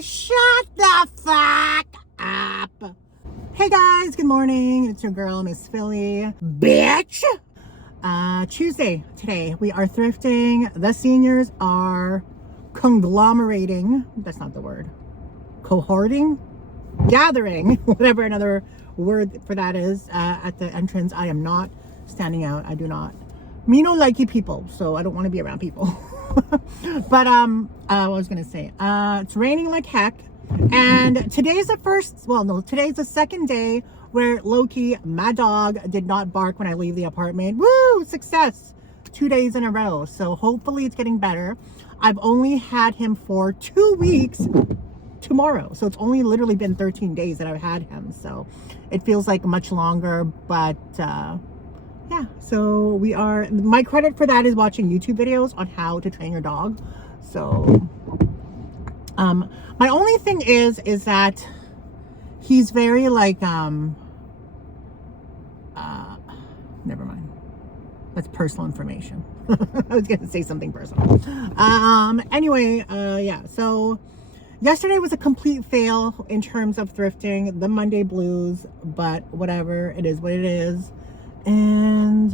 Shut the fuck up. Hey guys, good morning. It's your girl, Msfili. Bitch! Tuesday today. We are thrifting. The seniors are conglomerating. That's not the word. Cohorting? Gathering. Whatever another word for that is. At the entrance. I am not standing out. I do not. Me no likey people. So I don't want to be around people. But what I was gonna say, it's raining like heck, and today's the second day where Loki, my dog, did not bark when I leave the apartment. Woo! Success! 2 days in a row. So hopefully it's getting better. I've only had him for 2 weeks tomorrow, so it's only literally been 13 days that I've had him, so it feels like much longer, but yeah, so we are, my credit for that is watching YouTube videos on how to train your dog. So my only thing is that he's very like never mind, that's personal information. I was gonna say something personal. Anyway, yeah, so yesterday was a complete fail in terms of thrifting, the Monday blues, but whatever, it is what it is. And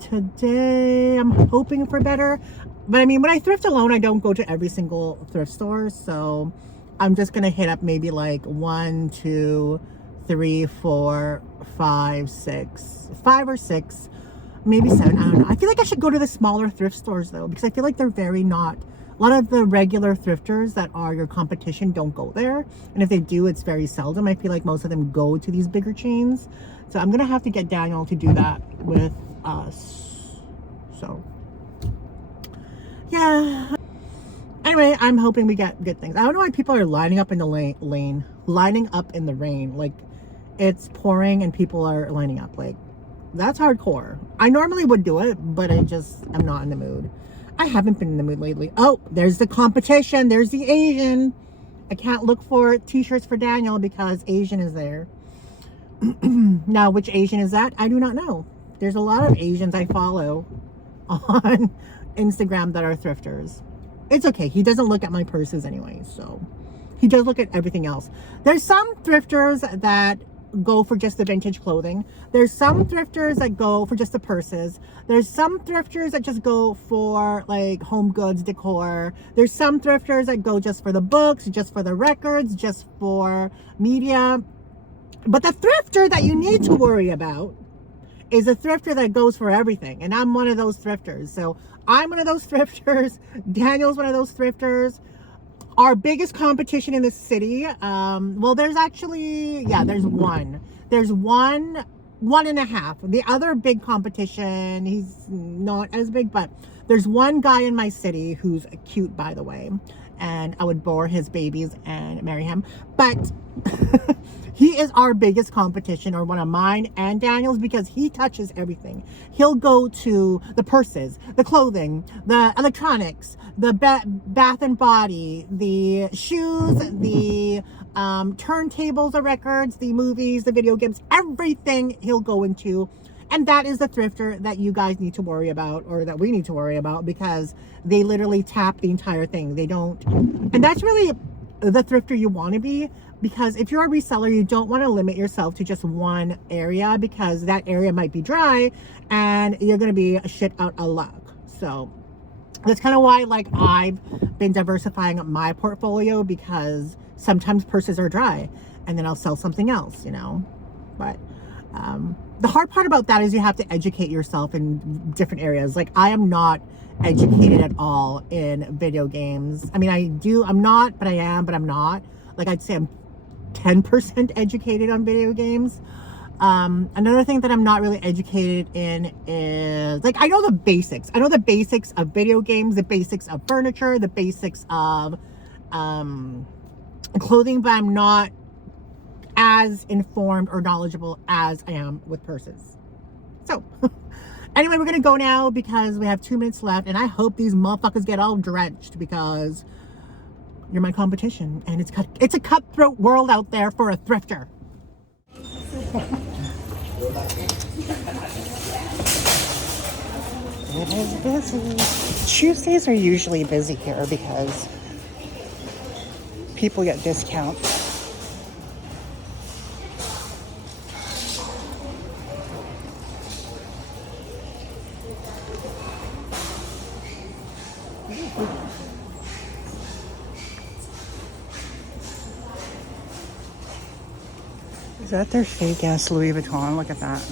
today I'm hoping for better, but I mean, when I thrift alone, I don't go to every single thrift store, so I'm just gonna hit up maybe like 1, 2, 3, 4, 5, 6, 5 or 6, maybe 7. I don't know. I feel like I should go to the smaller thrift stores though, because I feel like they're very not, a lot of the regular thrifters that are your competition don't go there, and if they do, it's very seldom. I feel like most of them go to these bigger chains. So I'm gonna have to get Daniel to do that with us. So yeah. Anyway, I'm hoping we get good things. I don't know why people are lining up in the lane, lining up in the rain. Like, it's pouring and people are lining up. Like, that's hardcore. I normally would do it, but I'm not in the mood. I haven't been in the mood lately. Oh, there's the competition. There's the Asian. I can't look for t-shirts for Daniel because Asian is there. Now, which Asian is that? I do not know. There's a lot of Asians I follow on Instagram that are thrifters. It's okay. He doesn't look at my purses anyway, so he does look at everything else. There's some thrifters that go for just the vintage clothing. There's some thrifters that go for just the purses. There's some thrifters that just go for like home goods, decor. There's some thrifters that go just for the books, just for the records, just for media. But the thrifter that you need to worry about is a thrifter that goes for everything. And I'm one of those thrifters. So I'm one of those thrifters. Daniel's one of those thrifters. Our biggest competition in the city, well, there's actually, yeah, there's one. There's one and a half. The other big competition, he's not as big, but there's one guy in my city who's cute, by the way. And I would bore his babies and marry him. But he is our biggest competition, or one of mine and Daniel's, because he touches everything. He'll go to the purses, the clothing, the electronics, the bath and body, the shoes, the turntables, the records, the movies, the video games, everything he'll go into. And that is the thrifter that you guys need to worry about, or that we need to worry about, because they literally tap the entire thing. They don't, and that's really the thrifter you want to be, because if you're a reseller, you don't want to limit yourself to just one area, because that area might be dry and you're going to be shit out of luck. So that's kind of why, like, I've been diversifying my portfolio, because sometimes purses are dry and then I'll sell something else, you know. But the hard part about that is you have to educate yourself in different areas. Like, I am not educated at all in video games. I mean, I'm not, but I am, but I'm not. Like, I'd say I'm 10% educated on video games. Another thing that I'm not really educated in is, like, I know the basics. I know the basics of video games, the basics of furniture, the basics of clothing, but I'm not as informed or knowledgeable as I am with purses. So anyway, we're gonna go now because we have 2 minutes left, and I hope these motherfuckers get all drenched, because you're my competition, and it's a cutthroat world out there for a thrifter. It is busy. Tuesdays are usually busy here because people get discounts. Is that their fake ass Louis Vuitton? Look at that.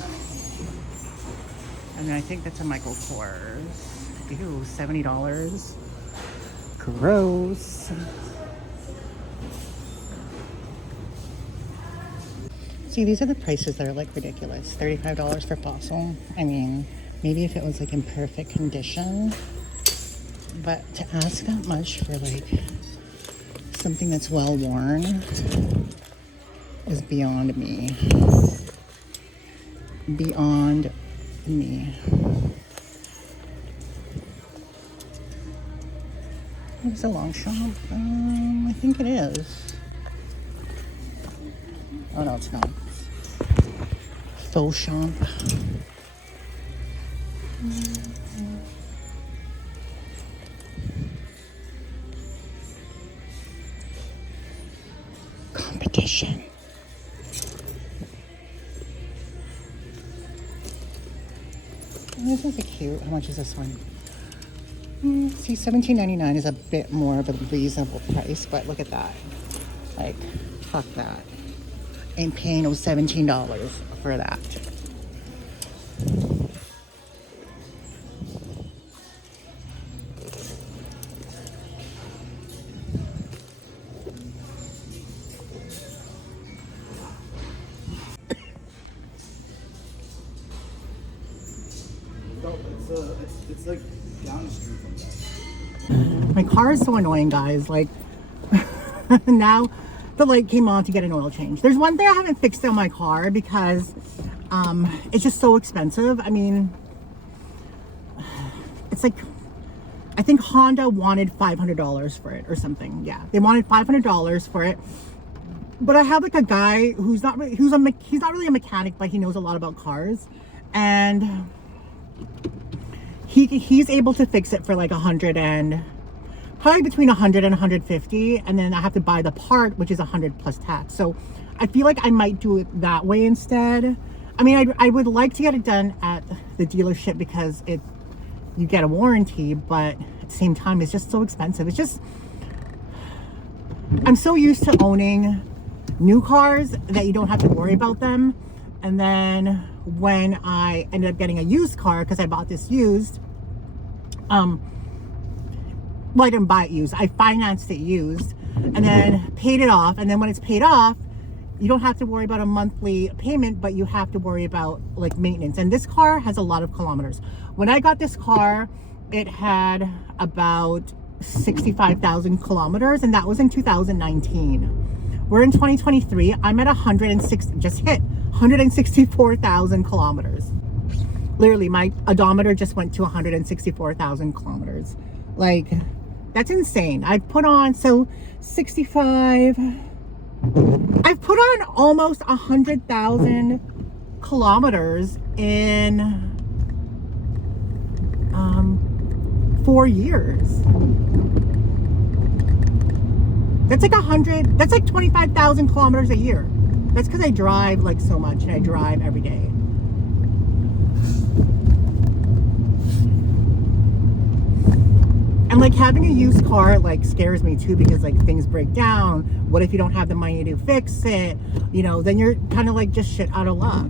And then I think that's a Michael Kors. Ew, $70. Gross. See, these are the prices that are like ridiculous. $35 for Fossil. I mean, maybe if it was like in perfect condition, but to ask that much for like something that's well worn is beyond me. Beyond me. Is it a long shop? I think it is. Oh no, it's not. Faux shop. Competition. This is a cute. How much is this one? See, $17.99 is a bit more of a reasonable price, but look at that. Like, fuck that. Ain't paying no $17 for that. It's like down the street from that. My car is so annoying, guys. Like, now the light came on to get an oil change. There's one thing I haven't fixed on my car because it's just so expensive. I mean, it's like, I think Honda wanted $500 for it or something. Yeah, they wanted $500 for it. But I have like a guy who's not really, he's not really a mechanic, but he knows a lot about cars, and he's able to fix it for like probably between 100 and 150, and then I have to buy the part, which is 100 plus tax. So I feel like I might do it that way instead. I mean, I would like to get it done at the dealership because you get a warranty, but at the same time, it's just so expensive. It's just, I'm so used to owning new cars that you don't have to worry about them. And then when I ended up getting a used car, because I bought this used, well, I didn't buy it used, I financed it used and then paid it off. And then when it's paid off, you don't have to worry about a monthly payment, but you have to worry about like maintenance. And this car has a lot of kilometers. When I got this car, it had about 65,000 kilometers, and that was in 2019. We're in 2023. I'm at 164,000 kilometers. Literally, my odometer just went to 164,000 kilometers. Like, that's insane. I've put on, so 65, I've put on almost 100,000 kilometers in 4 years. That's like 25,000 kilometers a year. That's because I drive like so much, and I drive every day. And like having a used car like scares me too, because like things break down. What if you don't have the money to fix it? You know, then you're kind of like just shit out of luck.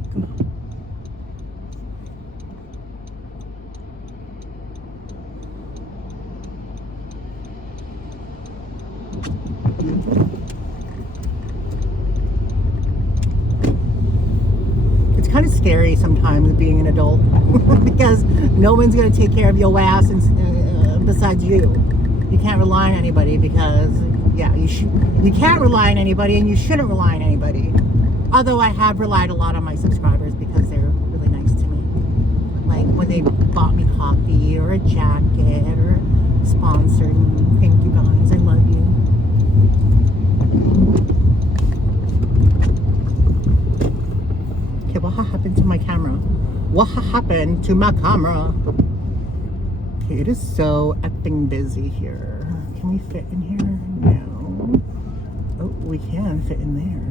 It's kind of scary sometimes being an adult because no one's going to take care of your ass besides you. You can't rely on anybody because, yeah, you can't rely on anybody, and you shouldn't rely on anybody. Although I have relied a lot on my subscribers because they're really nice to me. Like when they bought me coffee or a jacket or sponsored me. Thank you guys. I love you. Okay, what happened to my camera? What happened to my camera? Okay, it is so effing busy here. Can we fit in here? No. we can fit in there.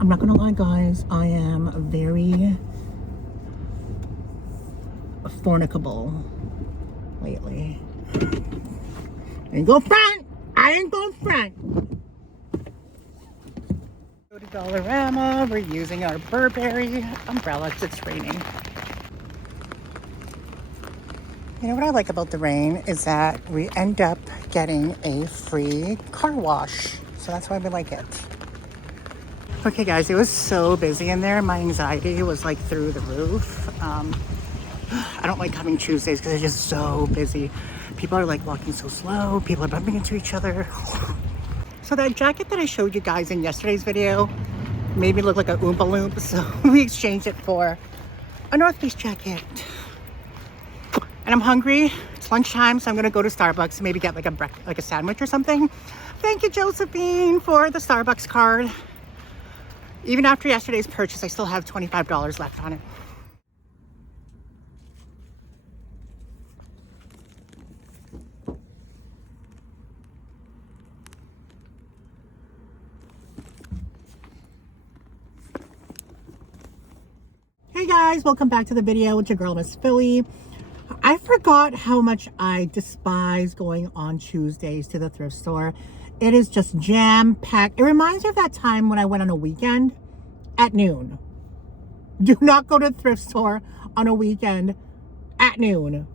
I'm not gonna lie, guys, I am very fornicable lately. I ain't going front. I ain't going front. Go to Dollarama. We're using our Burberry umbrella because it's raining. You know what I like about the rain is that we end up getting a free car wash. So that's why we like it. Okay, guys, it was so busy in there. My anxiety was like through the roof. I don't like coming Tuesdays because it's just so busy. People are like walking so slow. People are bumping into each other. So that jacket that I showed you guys in yesterday's video made me look like a Oompa Loomp. So we exchanged it for a North Face jacket. And I'm hungry. It's lunchtime, so I'm gonna go to Starbucks and maybe get like a sandwich or something. Thank you, Josephine, for the Starbucks card. Even after yesterday's purchase, I still have $25 left on it. Hey guys, welcome back to the video with your girl Msfili. I forgot how much I despise going on Tuesdays to the thrift store. It is just jam-packed. It reminds me of that time when I went on a weekend at noon. Do not go to the thrift store on a weekend at noon.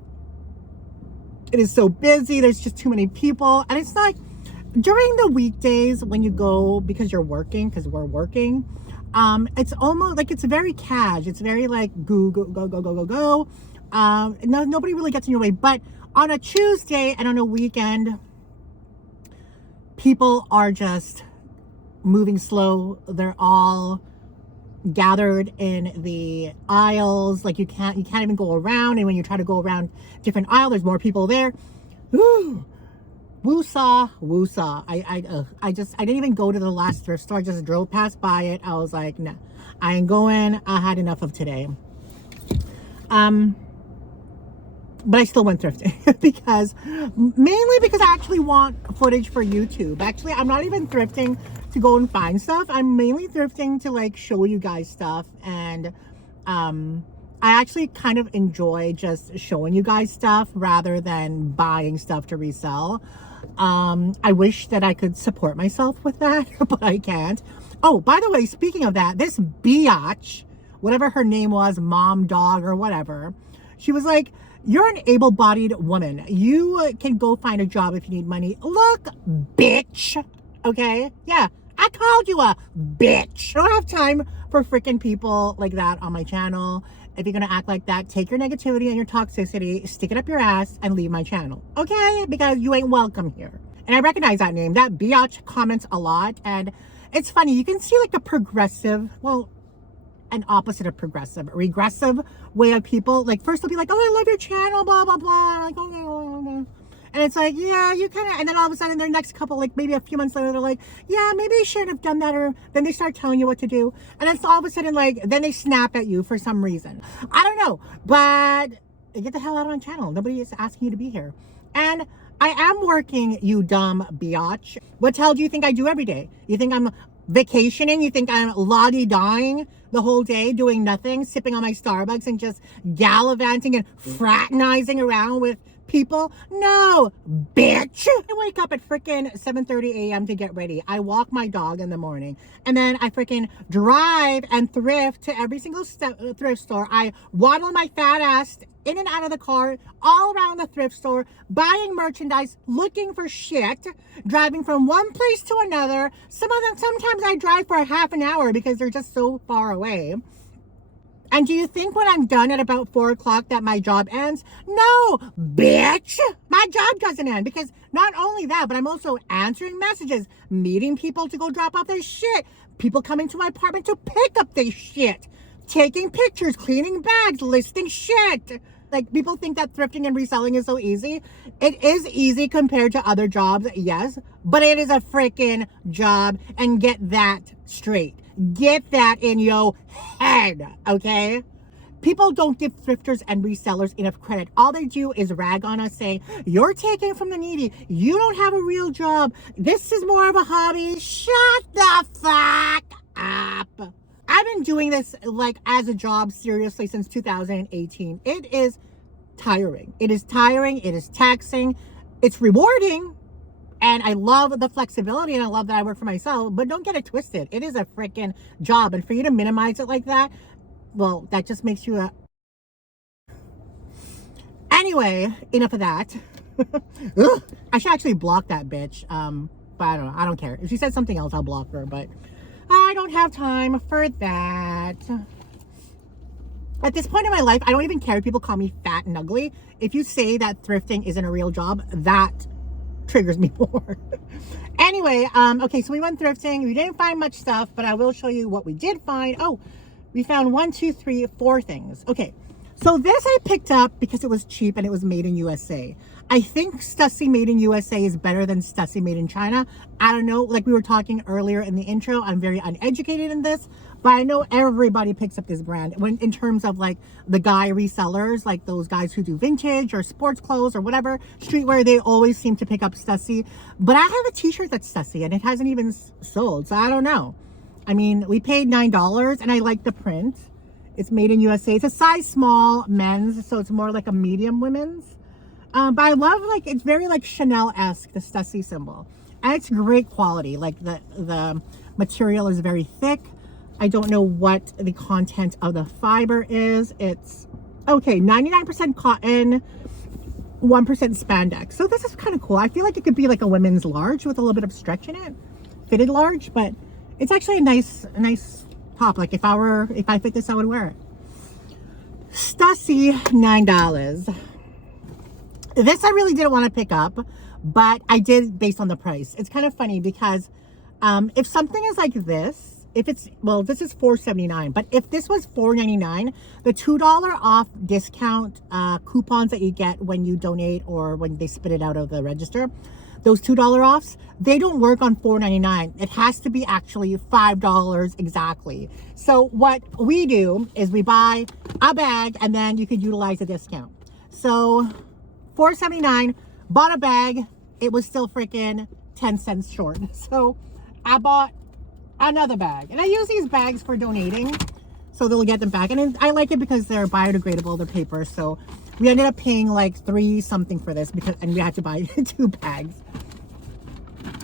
It is so busy. There's just too many people. And it's like during the weekdays when you go because you're working, because we're working, it's almost like it's very cash. It's very like go. Nobody really gets in your way. But on a Tuesday and on a weekend, people are just moving slow. They're all gathered in the aisles. Like you can't even go around. And when you try to go around different aisles, there's more people there. Woo! Woosah. I didn't even go to the last thrift store. I just drove past by it. I was like, nah, I ain't going. I had enough of today. But I still went thrifting mainly because I actually want footage for YouTube. Actually, I'm not even thrifting to go and find stuff. I'm mainly thrifting to like show you guys stuff. And I actually kind of enjoy just showing you guys stuff rather than buying stuff to resell. I wish that I could support myself with that, but I can't. Oh, by the way, speaking of that, this biatch, whatever her name was, mom, dog, or whatever, she was like, you're an able-bodied woman. You can go find a job if you need money. Look, bitch. Okay? Yeah, I called you a bitch. I don't have time for freaking people like that on my channel. If you're going to act like that, take your negativity and your toxicity, stick it up your ass, and leave my channel. Okay? Because you ain't welcome here. And I recognize that name. That biatch comments a lot. And it's funny. You can see like a progressive, well, an opposite of progressive, regressive way of people. Like first they'll be like, oh, I love your channel, blah, blah, blah. Like, okay. And it's like, yeah, you kind of, and then all of a sudden their next couple, like maybe a few months later, they're like, yeah, maybe I shouldn't have done that. Or then they start telling you what to do. And it's all of a sudden like, then they snap at you for some reason. I don't know, but get the hell out of my channel. Nobody is asking you to be here. And I am working, you dumb biatch. What the hell do you think I do every day? You think I'm vacationing? You think I'm la-di-dying the whole day doing nothing, sipping on my Starbucks and just gallivanting and fraternizing around with people? No, bitch. I wake up at freaking 7:30 a.m. to get ready. I walk my dog in the morning and then I freaking drive and thrift to every single thrift store. I waddle my fat ass in and out of the car, all around the thrift store, buying merchandise, looking for shit, driving from one place to another. Sometimes I drive for a half an hour because they're just so far away. And do you think when I'm done at about 4 o'clock that my job ends? No, bitch. My job doesn't end because not only that, but I'm also answering messages, meeting people to go drop off their shit, people coming to my apartment to pick up their shit, taking pictures, cleaning bags, listing shit. Like people think that thrifting and reselling is so easy. It is easy compared to other jobs, yes, but it is a freaking job, and get that straight. Get that in your head, okay? People don't give thrifters and resellers enough credit. All they do is rag on us, saying, you're taking from the needy. You don't have a real job. This is more of a hobby. Shut the fuck up. I've been doing this like as a job seriously since 2018. It is tiring. It is tiring. It is taxing. It's rewarding. And I love the flexibility and I love that I work for myself, but don't get it twisted. It is a freaking job. And for you to minimize it like that, well, that just makes you a... Anyway, enough of that. I should actually block that bitch. But I don't know. I don't care. If she says something else, I'll block her. But I don't have time for that. At this point in my life, I don't even care if people call me fat and ugly. If you say that thrifting isn't a real job, that triggers me more. Anyway, okay, so we went thrifting. We didn't find much stuff, but I will show you what we did find. Oh, we found 1, 2, 3, 4 things. Okay, so this I picked up because it was cheap and it was made in USA. I think Stussy made in USA is better than Stussy made in China. I don't know, like we were talking earlier in the intro, I'm very uneducated in this, but I know everybody picks up this brand when in terms of like the guy resellers, like those guys who do vintage or sports clothes or whatever, streetwear, they always seem to pick up Stussy. But I have a t-shirt that's Stussy and it hasn't even sold, so I don't know. I mean, we paid $9 and I like the print. It's made in USA. It's a size small men's, so it's more like a medium women's. But I love, like, it's very like Chanel-esque, the Stussy symbol. And it's great quality. Like the material is very thick. I don't know what the content of the fiber is. It's, okay, 99% cotton, 1% spandex. So this is kind of cool. I feel like it could be like a women's large with a little bit of stretch in it. Fitted large, but it's actually a nice top. Like if I fit this, I would wear it. Stussy, $9. This I really didn't want to pick up, but I did based on the price. It's kind of funny because if something is like this, if it's, well, this is $4.79, but if this was $4.99, the $2 off discount coupons that you get when you donate or when they spit it out of the register, those $2 offs, they don't work on $4.99. It has to be actually $5 exactly. So what we do is we buy a bag and then you could utilize a discount. So $4.79, bought a bag, it was still freaking 10 cents short. So I bought another bag. And I use these bags for donating, so they'll get them back. And I like it because they're biodegradable, they're paper. So we ended up paying like $3 something for this and we had to buy 2 bags.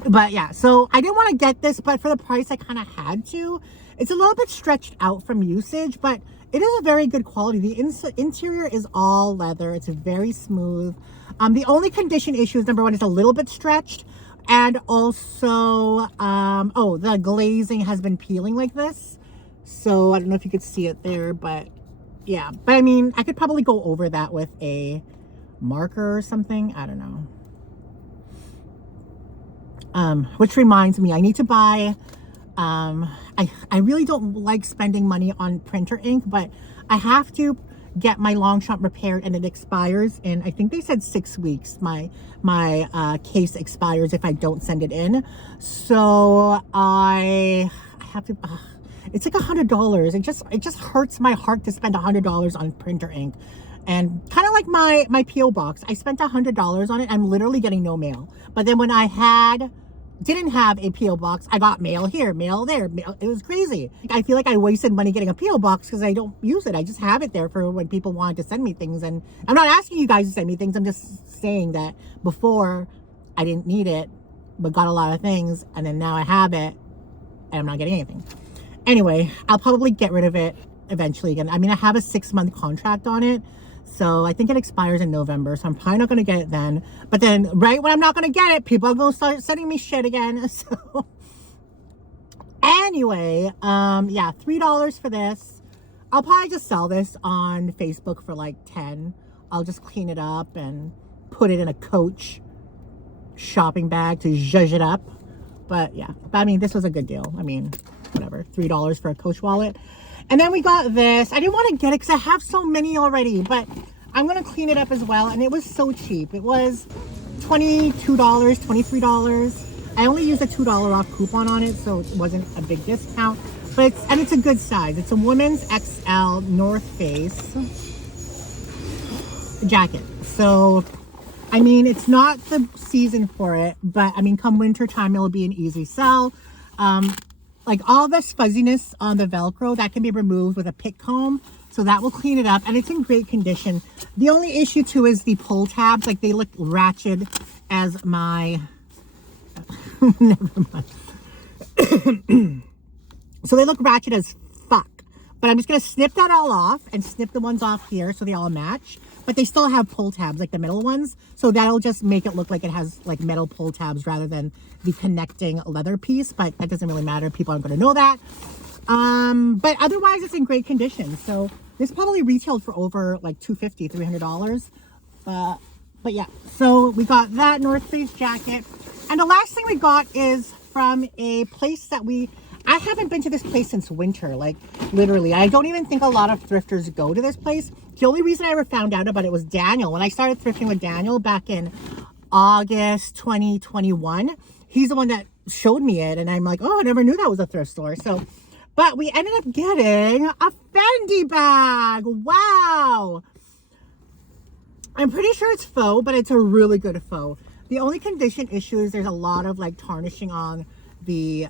But yeah, so I didn't want to get this, but for the price I kind of had to. It's a little bit stretched out from usage, but it is a very good quality. The interior is all leather. It's very smooth. The only condition issue is number 1, it's a little bit stretched. And also, oh, the glazing has been peeling like this. So I don't know if you could see it there, but yeah. But I mean, I could probably go over that with a marker or something. I don't know. Which reminds me, I need to buy... I really don't like spending money on printer ink, but I have to get my Longchamp repaired and it expires in, I think they said 6 weeks. My case expires if I don't send it in. So I have to, it's like $100. It just hurts my heart to spend $100 on printer ink. And kind of like my PO box, I spent $100 on it. I'm literally getting no mail. But then when I didn't have a PO box, I got mail here, mail there, mail. It was crazy. I feel like I wasted money getting a PO box because I don't use it. I just have it there for when people wanted to send me things. And I'm not asking you guys to send me things. I'm just saying that before I didn't need it, but got a lot of things. And then now I have it and I'm not getting anything. Anyway, I'll probably get rid of it eventually again. I mean, I have a 6-month contract on it. So I think it expires in November. So I'm probably not going to get it then. But then right when I'm not going to get it, people are going to start sending me shit again. So anyway, yeah, $3 for this. I'll probably just sell this on Facebook for like 10. I'll just clean it up and put it in a Coach shopping bag to zhuzh it up. But yeah, I mean, this was a good deal. I mean, whatever, $3 for a Coach wallet. And then we got this. I didn't want to get it because I have so many already, but I'm going to clean it up as well. And it was so cheap. It was $22, $23. I only used a $2 off coupon on it, so it wasn't a big discount. But it's a good size. It's a women's XL North Face jacket. So, I mean, it's not the season for it, but I mean, come winter time, it'll be an easy sell. Like all this fuzziness on the Velcro, that can be removed with a pick comb. So that will clean it up, and it's in great condition. The only issue too is the pull tabs. Like they look ratchet as my, never mind. So they look ratchet as fuck. But I'm just gonna snip that all off and snip the ones off here so they all match. But they still have pull tabs, like the middle ones. So that'll just make it look like it has like metal pull tabs rather than the connecting leather piece. But that doesn't really matter. People aren't gonna know that. But otherwise it's in great condition. So this probably retailed for over like $250, $300. But yeah, so we got that North Face jacket. And the last thing we got is from a place that I haven't been to this place since winter, like literally. I don't even think a lot of thrifters go to this place. The only reason I ever found out about it was Daniel. When I started thrifting with Daniel back in August 2021, he's the one that showed me it. And I'm like, oh, I never knew that was a thrift store. So, but we ended up getting a Fendi bag. Wow. I'm pretty sure it's faux, but it's a really good faux. The only condition issue is there's a lot of like tarnishing on the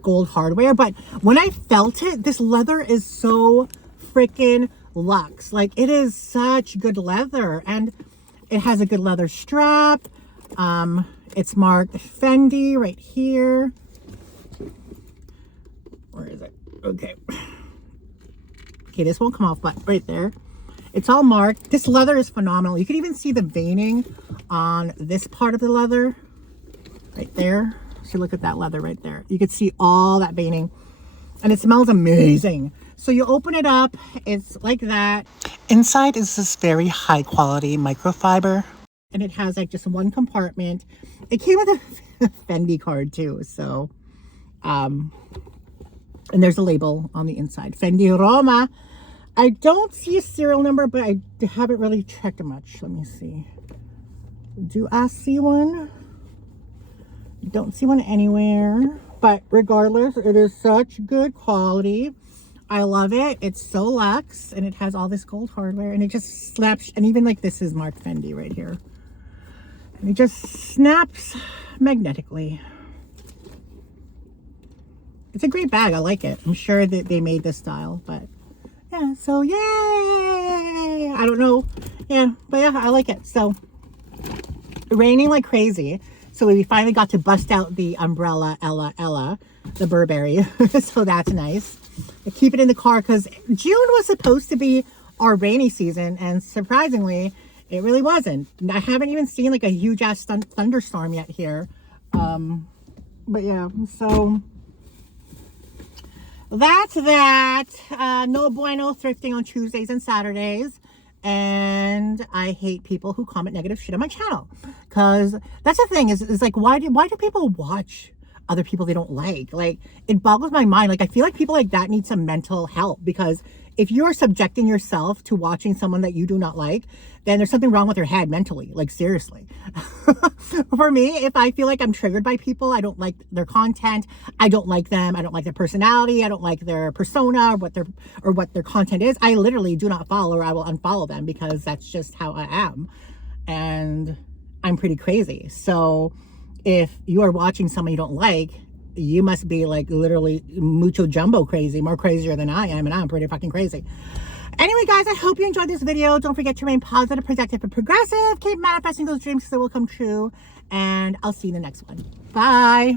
gold hardware. But when I felt it, this leather is so freaking luxe. Like it is such good leather, and it has a good leather strap. It's marked Fendi right here. Where is it? Okay, this won't come off, but right there, it's all marked. This leather is phenomenal. You can even see the veining on this part of the leather right there. So look at that leather right there. You can see all that veining, and it smells amazing. So you open it up, it's like that. Inside is this very high quality microfiber, and it has like just one compartment. It came with a Fendi card too. So, and there's a label on the inside, Fendi Roma. I don't see a serial number, but I haven't really checked much. Let me see. Do I see one? Don't see one anywhere. But regardless, it is such good quality. I love it. It's so luxe, and it has all this gold hardware, and it just slaps. And even like this is marked Fendi right here, and it just snaps magnetically. It's a great bag. I like it. I'm sure that they made this style, but yeah, so yay! I don't know. Yeah, but yeah, I like it. So raining like crazy. So we finally got to bust out the umbrella, Ella, the Burberry. So that's nice. I keep it in the car because June was supposed to be our rainy season, and surprisingly, it really wasn't. I haven't even seen like a huge ass thunderstorm yet here. But yeah, so that's that. No bueno thrifting on Tuesdays and Saturdays. And I hate people who comment negative shit on my channel, because that's the thing is like, why do people watch other people they don't like? Like, it boggles my mind. Like, I feel like people like that need some mental help, because if you're subjecting yourself to watching someone that you do not like, then there's something wrong with your head mentally. Like, seriously. For me, if I feel like I'm triggered by people, I don't like their content, I don't like them, I don't like their personality, I don't like their persona, or what their content is, I literally do not follow, or I will unfollow them, because that's just how I am. And I'm pretty crazy. So if you are watching someone you don't like, you must be like literally mucho jumbo crazy, more crazier than I am, and I'm pretty fucking crazy. Anyway, guys, I hope you enjoyed this video. Don't forget to remain positive, productive, and progressive. Keep manifesting those dreams because they will come true. And I'll see you in the next one. Bye.